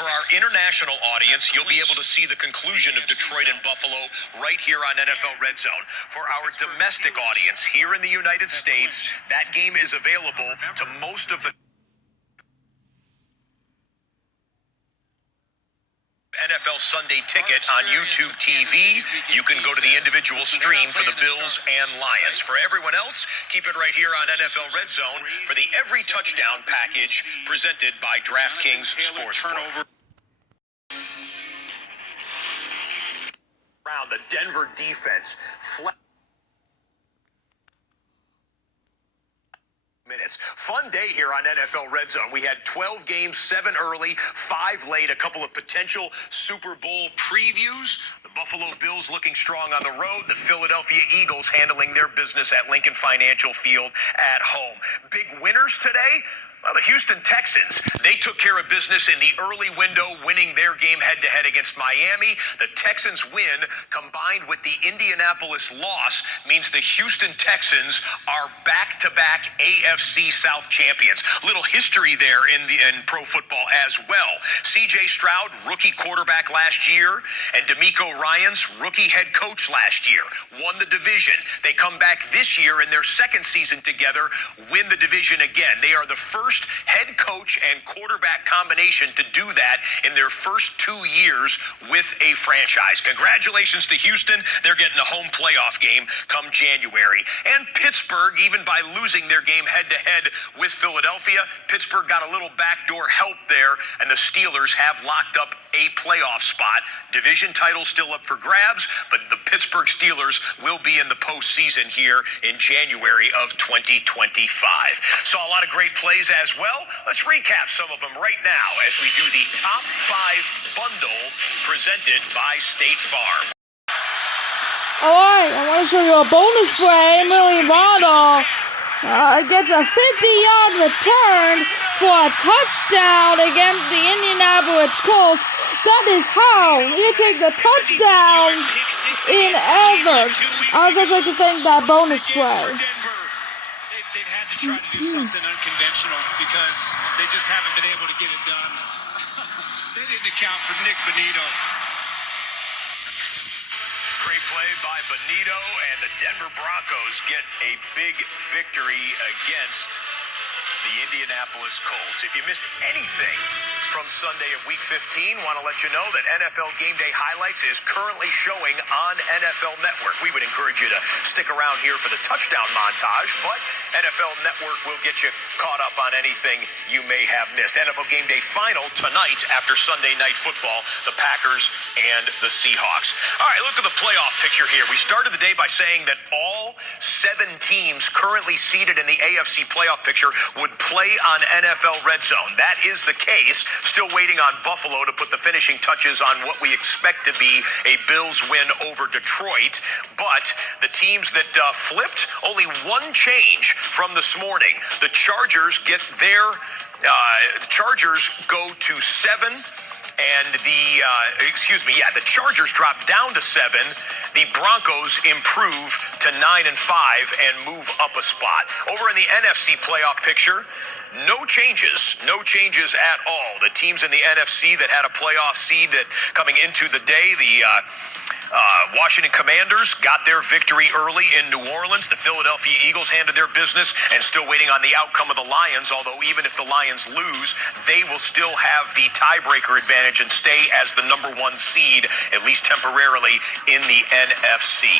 For our international audience, you'll be able to see the conclusion of Detroit and Buffalo right here on NFL Red Zone. For our domestic audience here in the United States, that game is available to most of the NFL Sunday Ticket on YouTube TV. You can go to the individual stream for the Bills and Lions. For everyone else, keep it right here on NFL Red Zone for the Every Touchdown package presented by DraftKings Sportsbook. Around the Denver defense. Minutes. Fun day here on NFL Red Zone. We had 12 games, 7 early, 5 late, a couple of potential Super Bowl previews. The Buffalo Bills looking strong on the road. The Philadelphia Eagles handling their business at Lincoln Financial Field at home. Big winners today? Well, the Houston Texans, they took care of business in the early window, winning their game head-to-head against Miami. The Texans win, combined with the Indianapolis loss, means the Houston Texans are back-to-back AFC South champions. Little history there in pro football as well. C.J. Stroud, rookie quarterback last year, and DeMeco Ryans, rookie head coach last year, won the division. They come back this year in their second season together, win the division again. They are the first head coach and quarterback combination to do that in their first 2 years with a franchise. Congratulations to Houston. They're getting a home playoff game come January. And Pittsburgh, even by losing their game head-to-head with Philadelphia, Pittsburgh got a little backdoor help there, and the Steelers have locked up a playoff spot. Division title still up for grabs, but the Pittsburgh Steelers will be in the postseason here in January of 2025. Saw a lot of great plays as well. Let's recap some of them right now as we do the top 5 bundle presented by State Farm. All right, I want to show you a bonus play. Millie Waddle gets a 50-yard return for a touchdown against the Indianapolis Colts. That is how you take the touchdown in ever. I'd just like to thank that bonus play. They've had to try to do something unconventional because they just haven't been able to get it done. They didn't account for Nick Bonito. Great play by Bonito, and the Denver Broncos get a big victory against the Indianapolis Colts. If you missed anything from Sunday of Week 15, want to let you know that NFL Game Day Highlights is currently showing on NFL Network. We would encourage you to stick around here for the touchdown montage, but NFL Network will get you caught up on anything you may have missed. NFL Game Day final tonight after Sunday Night Football, the Packers and the Seahawks. All right, look at the playoff picture here. We started the day by saying that all 7 teams currently seated in the AFC playoff picture would play on NFL Red Zone. That is the case. Still waiting on Buffalo to put the finishing touches on what we expect to be a Bills win over Detroit. But the teams that flipped, only one change from this morning. The Chargers get their the Chargers go to 7. And the Chargers drop down to 7. The Broncos improve to 9-5 and move up a spot. Over in the NFC playoff picture, no changes at all. The teams in the NFC that had a playoff seed that coming into the day, the Washington Commanders got their victory early in New Orleans. The Philadelphia Eagles handled their business and still waiting on the outcome of the Lions, although even if the Lions lose, they will still have the tiebreaker advantage and stay as the number 1 seed, at least temporarily, in the NFC.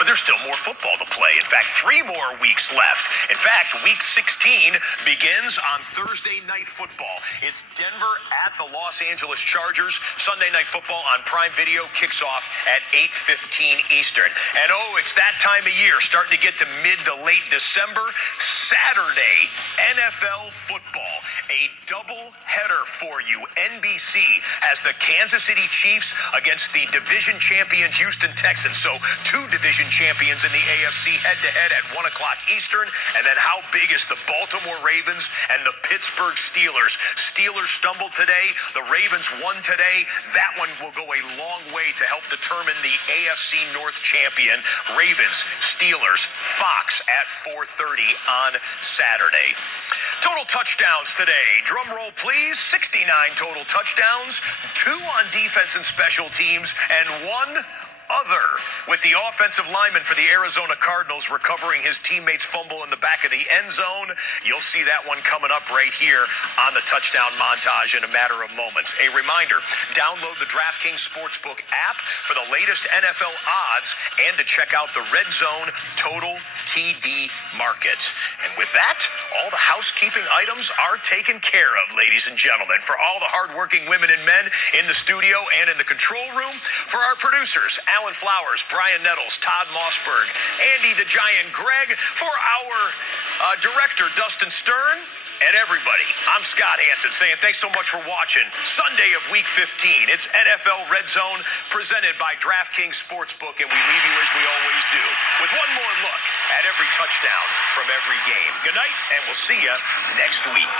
But there's still more football to play. In fact, 3 more weeks left. In fact, Week 16 begins on Thursday Night Football. It's Denver at the Los Angeles Chargers. Sunday Night Football on Prime Video kicks off at 8:15 Eastern. And it's that time of year, starting to get to mid to late December. Saturday, NFL football. A double header for you. NBC has the Kansas City Chiefs against the division champion Houston Texans. So 2 division champions in the AFC head-to-head at 1 o'clock Eastern. And then how big is the Baltimore Ravens and the Pittsburgh Steelers? Steelers stumbled today. The Ravens won today. That one will go a long way to help determine the AFC North champion. Ravens, Steelers, Fox at 4:30 on Saturday. Total touchdowns today. Drum roll, please. 69 total touchdowns, 2 on defense and special teams, and 1 other, with the offensive lineman for the Arizona Cardinals recovering his teammate's fumble in the back of the end zone. You'll see that one coming up right here on the touchdown montage in a matter of moments. A reminder, download the DraftKings Sportsbook app for the latest NFL odds and to check out the Red Zone Total TD market. And with that, all the housekeeping items are taken care of, ladies and gentlemen. For all the hardworking women and men in the studio and in the control room, for our producers, Alan Flowers, Brian Nettles, Todd Mossberg, Andy the Giant Greg, for our director, Dustin Stern, and everybody. I'm Scott Hansen saying thanks so much for watching Sunday of Week 15. It's NFL Red Zone presented by DraftKings Sportsbook, and we leave you as we always do with one more look at every touchdown from every game. Good night, and we'll see you next week.